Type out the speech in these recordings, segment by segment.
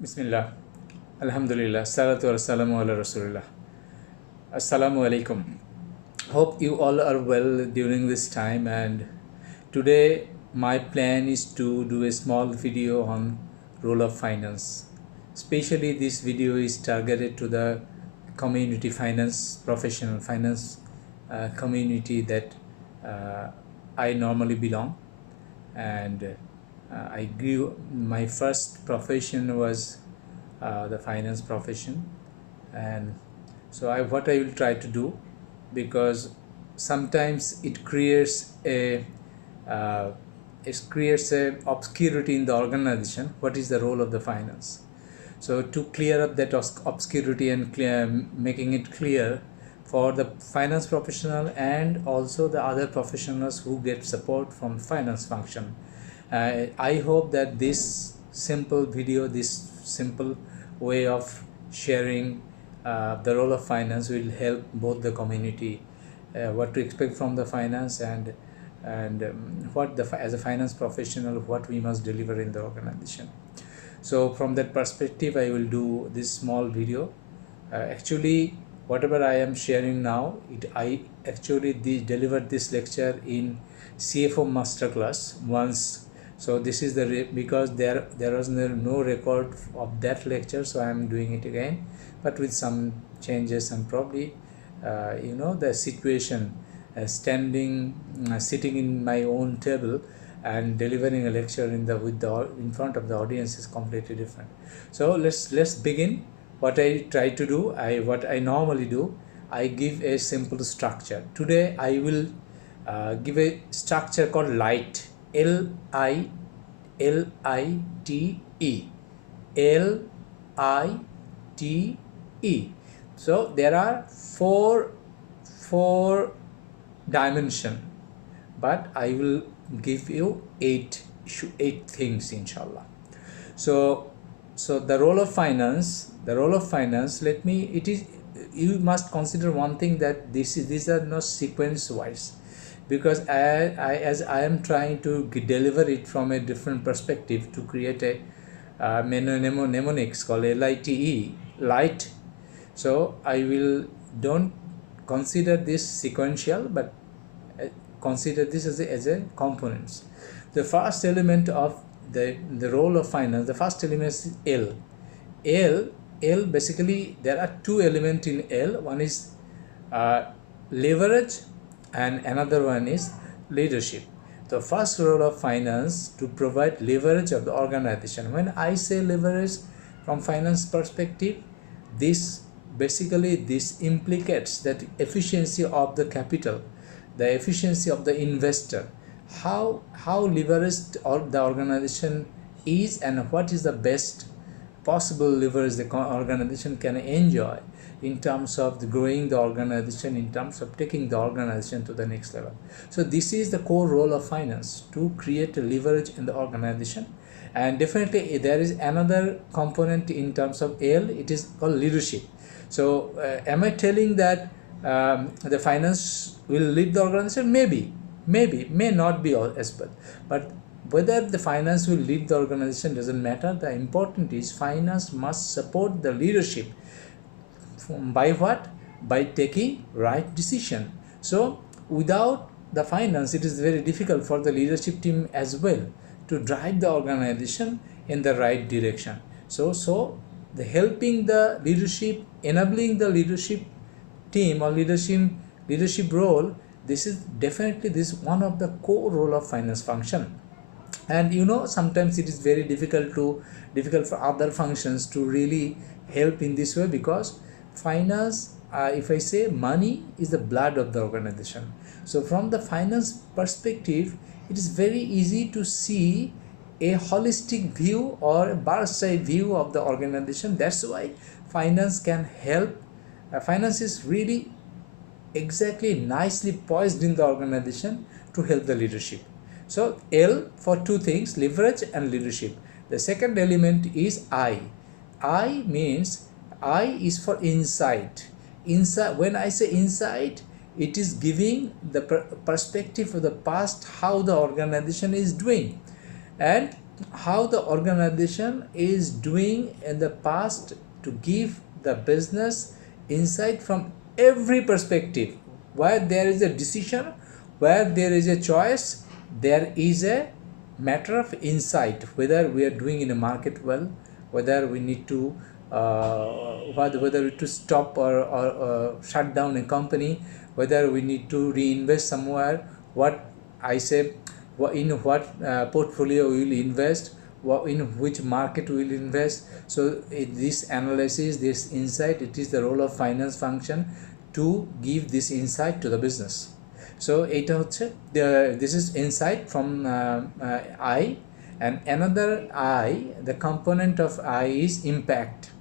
Bismillah, Alhamdulillah, Salatu wassalamu ala Rasulillah. Assalamu alaikum. Hope you all are well during this time, and today my plan is to do a small video on role of finance. Especially this video is targeted to the community finance, professional finance community that I normally belong. And I grew, my first profession was the finance profession. And so what I will try to do, because sometimes it creates a obscurity in the organization. What is the role of the finance? So to clear up that obscurity and making it clear for the finance professional and also the other professionals who get support from finance function, I hope that this simple video, this simple way of sharing the role of finance will help both the community, what to expect from the finance, and what as a finance professional, what we must deliver in the organization. So from that perspective, I will do this small video. Actually, whatever I am sharing now, I actually delivered this lecture in CFO masterclass once. So this is because there was no record of that lecture, so I am doing it again, but with some changes, and probably the situation, sitting in my own table and delivering a lecture in front of the audience is completely different. So let's begin. What I try to do, what I normally do, I give a simple structure. Today I will give a structure called LIGHT, L-I-T-E, L-I-T-E. So there are four dimension, but I will give you eight things, inshallah. So the role of finance, you must consider one thing, that these are not sequence wise, because as I am trying to deliver it from a different perspective to create a mnemonics called LITE, light. So I will don't consider this sequential, but consider this as a components. The first element of the role of finance, the first element is L. Basically there are two elements in L. One is leverage, and another one is leadership. The first role of finance to provide leverage of the organization. When I say leverage from finance perspective, this implicates that efficiency of the capital, the efficiency of the investor, how leveraged the organization is, and what is the best possible leverage the organization can enjoy in terms of growing the organization, in terms of taking the organization to the next level. So this is the core role of finance, to create a leverage in the organization. And definitely there is another component in terms of L, it is called leadership. So am I telling that the finance will lead the organization? Maybe, may not be all as well. But whether the finance will lead the organization doesn't matter. The important is finance must support the leadership. By what? By taking right decision. So without the finance, it is very difficult for the leadership team as well to drive the organization in the right direction. So the helping the leadership, enabling the leadership team or leadership role, this is definitely one of the core role of finance function. And sometimes it is very difficult for other functions to really help in this way, because finance, if I say, money is the blood of the organization. So from the finance perspective, it is very easy to see a holistic view or a bird's eye view of the organization. That's why finance can help. Finance is really exactly nicely poised in the organization to help the leadership. So L for two things, leverage and leadership. The second element is I. I is for insight. When I say insight, it is giving the perspective of the past, how the organization is doing. And how the organization is doing in the past to give the business insight from every perspective. Where there is a decision, where there is a choice, there is a matter of insight, whether we are doing in a market well, whether we need to whether we to stop or shut down a company, whether we need to reinvest somewhere, what I say, in what portfolio we will invest, in which market we will invest. So this analysis, this insight, it is the role of finance function to give this insight to the business. So এটা হচ্ছে this is insight from I. And another I, the component of I is impact.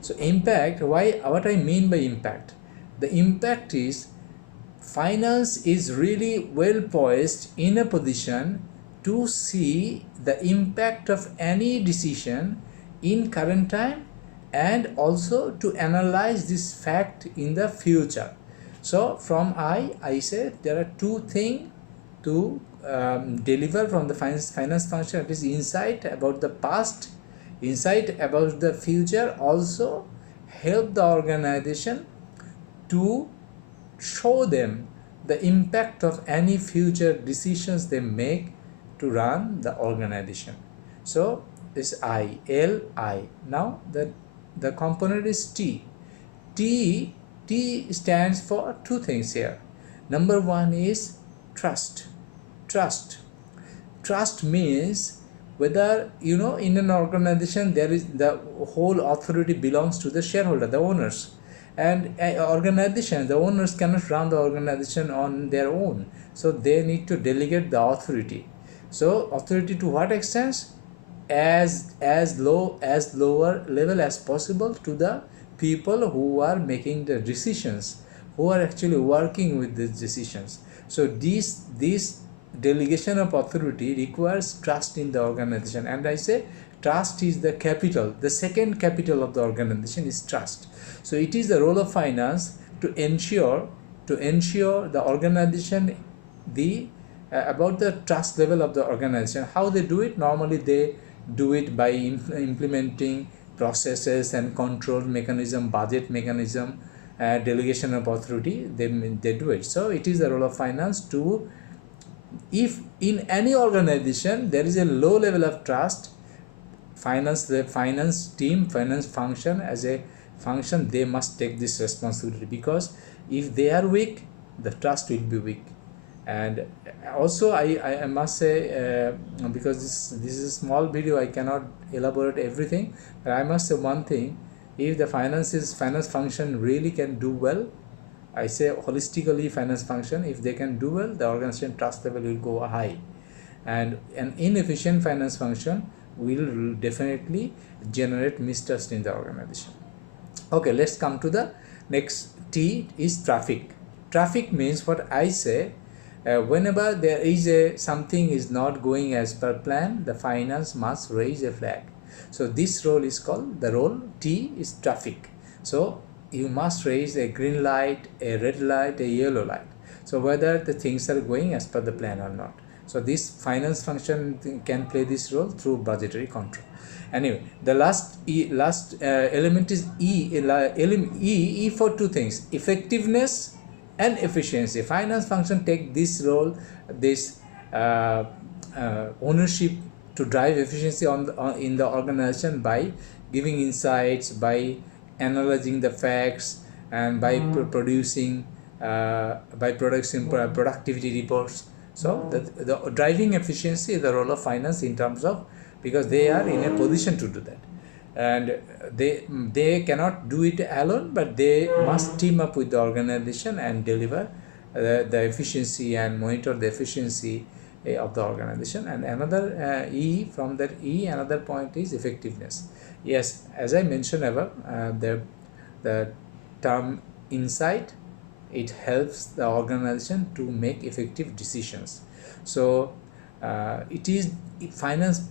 So impact, what I mean by impact, the impact is finance is really well poised in a position to see the impact of any decision in current time, and also to analyze this fact in the future. So from I say there are two things to deliver from the finance function. It is insight about the past, insight about the future, also help the organization to show them the impact of any future decisions they make to run the organization. So this I. Now the component is T. T stands for two things here. Number one is trust. Trust means whether, in an organization there is the whole authority belongs to the shareholder, the owners. And organization, the owners cannot run the organization on their own, so they need to delegate the authority. So authority to what extent? As lower level as possible to the people who are making the decisions, who are actually working with these decisions. So this delegation of authority requires trust in the organization. And I say trust is the capital. The second capital of the organization is trust. So it is the role of finance to ensure the organization about the trust level of the organization. How they do it? Normally they do it by implementing processes and control mechanism, budget mechanism, delegation of authority. They do it. So it is the role of finance to, if in any organization there is a low level of trust, the finance team, finance function as a function, they must take this responsibility, because if they are weak, the trust will be weak. And also I must say, because this is a small video, I cannot elaborate everything, but I must say one thing: if the finance function really can do well, I say holistically finance function, if they can do well, the organization trust level will go high. And an inefficient finance function will definitely generate mistrust in the organization. Okay, let's come to the next. T is traffic. Traffic means what I say, whenever there is something is not going as per plan, the finance must raise a flag. So this role is called, the role T is traffic. So you must raise a green light, a red light, a yellow light, so whether the things are going as per the plan or not. So this finance function can play this role through budgetary control. Anyway, the last element is E for two things: effectiveness and efficiency. Finance function take this role, this ownership to drive efficiency in the organization by giving insights, by analyzing the facts, and by producing productivity reports. So the driving efficiency is the role of finance in terms of, because they are in a position to do that, and they cannot do it alone, but they must team up with the organization and deliver the efficiency and monitor the efficiency of the organization. And another another point is effectiveness. Yes, as I mentioned above, the term insight, it helps the organization to make effective decisions. So it is finance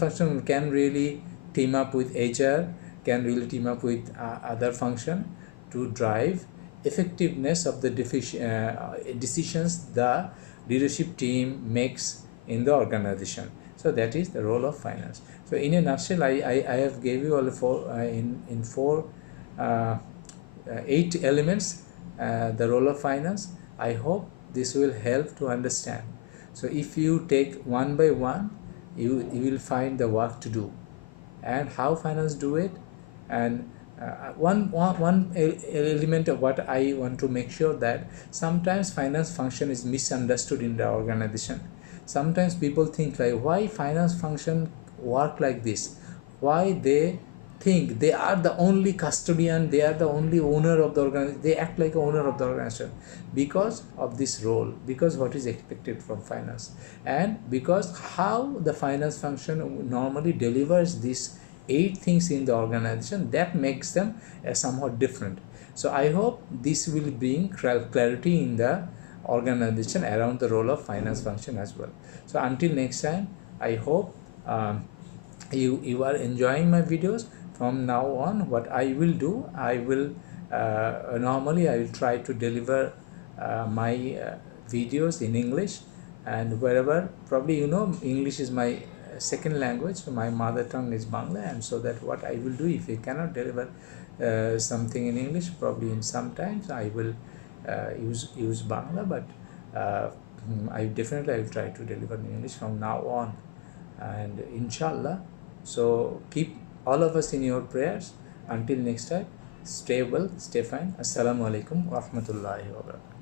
function can really team up with HR, can really team up with other function to drive effectiveness of the decisions the leadership team makes in the organization. So So that is the role of finance. So in a nutshell, I have gave you all four in four 8 elements the role of finance. I hope this will help to understand. So if you take one by one, you will find the work to do and how finance do it. And one element of what I want to make sure that sometimes finance function is misunderstood in the organization. Sometimes people think like, why finance function work like this, why they think they are the only custodian, they are the only owner of the organization, they act like a owner of the organization because of this role, because what is expected from finance, and because how the finance function normally delivers these 8 things in the organization, that makes them somewhat different. So I hope this will bring clarity in the organization around the role of finance function as well. So until next time, I hope you are enjoying my videos. From now on, what I will do, I will normally I will try to deliver my videos in English, and wherever, probably English is my second language, so my mother tongue is Bangla, and so that what I will do, if I cannot deliver something in English, probably in sometimes I will use Bangla, but I definitely will try to deliver in English from now on, and inshallah. So keep all of us in your prayers. Until next time, stay well, stay fine. Assalamu alaikum wa rahmatullahi wa barakatuh.